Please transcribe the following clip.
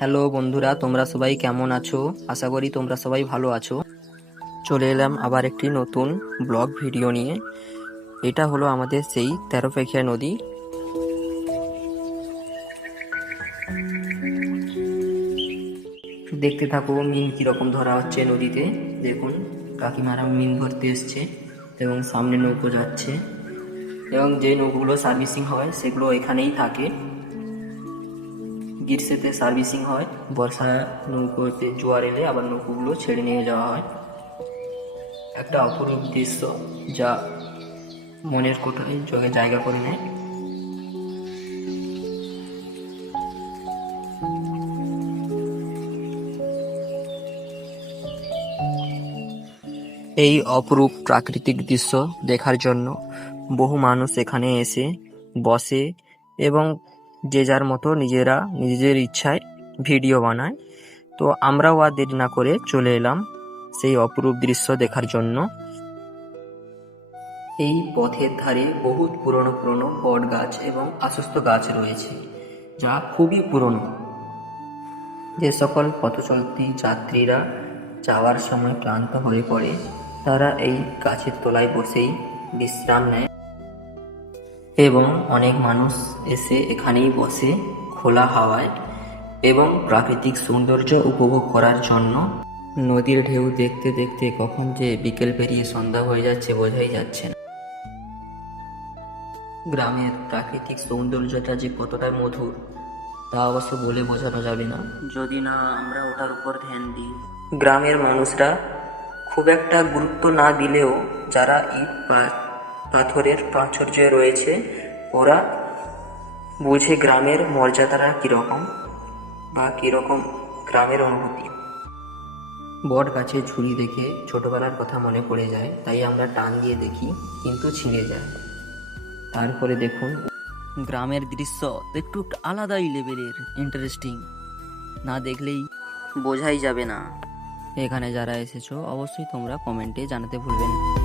Hello বন্ধুরা, তোমরা সবাই কেমন আছো? আশা করি তোমরা সবাই ভালো আছো। চলে এলাম আবার একটি নতুন ব্লগ ভিডিও নিয়ে। এটা হলো আমাদের সেই তেরোপেখিয়া নদী। দেখতে থাকো মিন কিরকম ধরা হচ্ছে নদীতে। দেখুন কাকিমারা মিন ধরতে এসছে এবং সামনে নৌকো যাচ্ছে এবং যে নৌকোগুলো সার্ভিসিং হয় সেগুলো এখানেই থাকে। গ্রীষ্মেতে সার্ভিসিং হয়, বর্ষা নৌকোতে জোয়ার এলে আবার নৌকোগুলো ছেড়ে নিয়ে যাওয়া হয়। একটা অপরূপ দৃশ্য যা মনের কোঠরে জায়গা করে নেয়। এই অপরূপ প্রাকৃতিক দৃশ্য দেখার জন্য বহু মানুষ এখানে এসে বসে এবং যে যার মতো নিজেরা নিজেদের ইচ্ছায় ভিডিও বানায়। তো আমরাও আর দেরি না করে চলে এলাম সেই অপরূপ দৃশ্য দেখার জন্য। এই পথের ধারে বহুত পুরনো পুরনো বট গাছ এবং আশ্বস্ত গাছ রয়েছে, যা খুবই পুরনো। যে সকল পথচলতি যাত্রীরা যাওয়ার সময় ক্লান্ত হয়ে পড়ে, তারা এই গাছের তলায় বসেই বিশ্রাম নেয় এবং অনেক মানুষ এসে এখানেই বসে খোলা হাওয়ায় এবং প্রাকৃতিক সৌন্দর্য উপভোগ করার জন্য। নদীর ঢেউ দেখতে দেখতে কখন যে বিকেল পেরিয়ে সন্ধ্যা হয়ে যাচ্ছে বোঝাই যাচ্ছে না। গ্রামের প্রাকৃতিক সৌন্দর্যটা যে কতটা মধুর তা অবশ্য বলে বোঝানো যাবে না, যদি না আমরা ওটার উপর ধ্যান দিই। গ্রামের মানুষরা খুব একটা গুরুত্ব না দিলেও যারা ইট পাথরের প্রাচুর্যে রয়েছে, ওরা বুঝে গ্রামের মর্যাদাটা কীরকম বা কীরকম গ্রামের অনুভূতি। বট গাছের ঝুড়ি দেখে ছোটবেলার কথা মনে পড়ে যায়, তাই আমরা টান দিয়ে দেখি কিন্তু ছিঁড়ে যায়। তারপরে দেখুন গ্রামের দৃশ্য একটু আলাদাই লেভেলের ইন্টারেস্টিং, না দেখলেই বোঝাই যাবে না। এখানে যারা এসেছো অবশ্যই তোমরা কমেন্টে জানাতে ভুলবেন না।